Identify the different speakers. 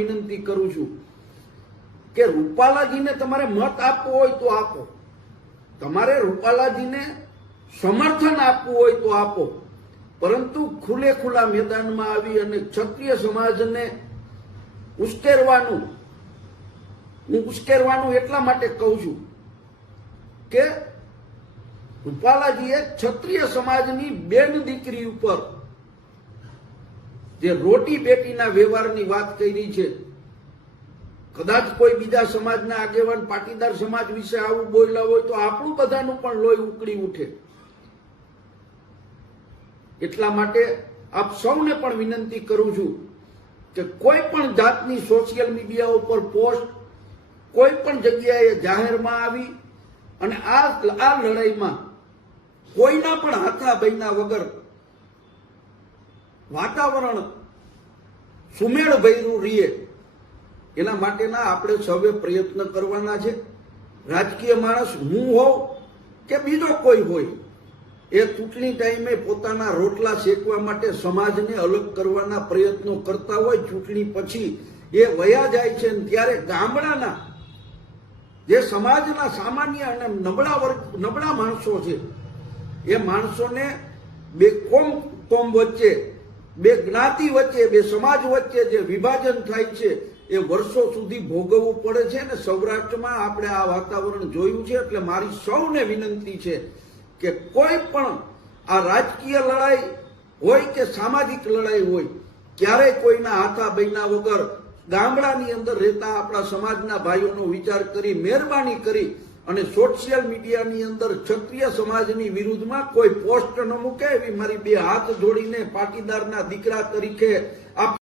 Speaker 1: વિનંતી કરું છું કે રૂપાલાજીને તમારે મત આપવો હોય તો આપો. તમારે રૂપાલાજીને સમર્થન આપવું હોય તો આપો. પરંતુ ખુલ્લે ખુલ્લા મેદાનમાં આવી અને ક્ષત્રિય સમાજને ઉશ્કેરવાનું, હું ઉશ્કેરવાનું એટલા માટે કહું છું કે રૂપાલાજીએ ક્ષત્રિય સમાજની બેન દીકરી ઉપર જે રોટી બેટીના વ્યવહારની વાત કરી છે, કદાચ કોઈ બીજા સમાજના આગેવાન, પાટીદાર સમાજ વિશે આવું બોલ્યા હોય તો આપણું બધાનું પણ લોહી ઉકળી ઉઠે. એટલા માટે આપ સૌને પણ વિનંતી કરું છું કે કોઈ પણ જાતની સોશિયલ મીડિયા ઉપર પોસ્ટ કોઈ પણ જગ્યાએ જાહેરમાં આવી અને આ આ લડાઈમાં કોઈના પણ હાથા ભાઈના વગર વાતાવરણ સુમેળ ભર્યું રહીએ. એના માટેના આપણે સૌએ પ્રયત્ન કરવાના છે. રાજકીય માણસ હું હોઉં કે બીજો કોઈ હોય, એ ચૂંટણી ટાઈમે પોતાના રોટલા શેકવા માટે સમાજને અલગ કરવાના પ્રયત્નો કરતા હોય, ચૂંટણી પછી એ વયા જાય છે ત્યારે ગામડાના, જે સમાજના સામાન્ય અને નબળા વર્ગ, નબળા માણસો છે, એ માણસોને બે કોમ કોમ વચ્ચે બે જ્ઞાતિ વચ્ચે, બે સમાજ વચ્ચે જે વિભાજન થાય છે, એ વર્ષો સુધી ભોગવવું પડે છે ને સૌરાષ્ટ્રમાં આપણે આ વાતાવરણ જોયું છે. એટલે મારી સૌને વિનંતી છે કે કોઈ પણ આ રાજકીય લડાઈ હોય કે સામાજિક લડાઈ હોય, ક્યારેય કોઈના હાથા બૈના વગર ગામડાની અંદર રહેતા આપણા સમાજના ભાઈઓનો વિચાર કરી, મહેરબાની કરી અને સોશિયલ મીડિયાની અંદર ક્ષત્રિય સમાજની વિરુદ્ધમાં કોઈ પોસ્ટ ન મૂકે એવી મારી બે હાથ જોડીને પાટીદારના દીકરા તરીકે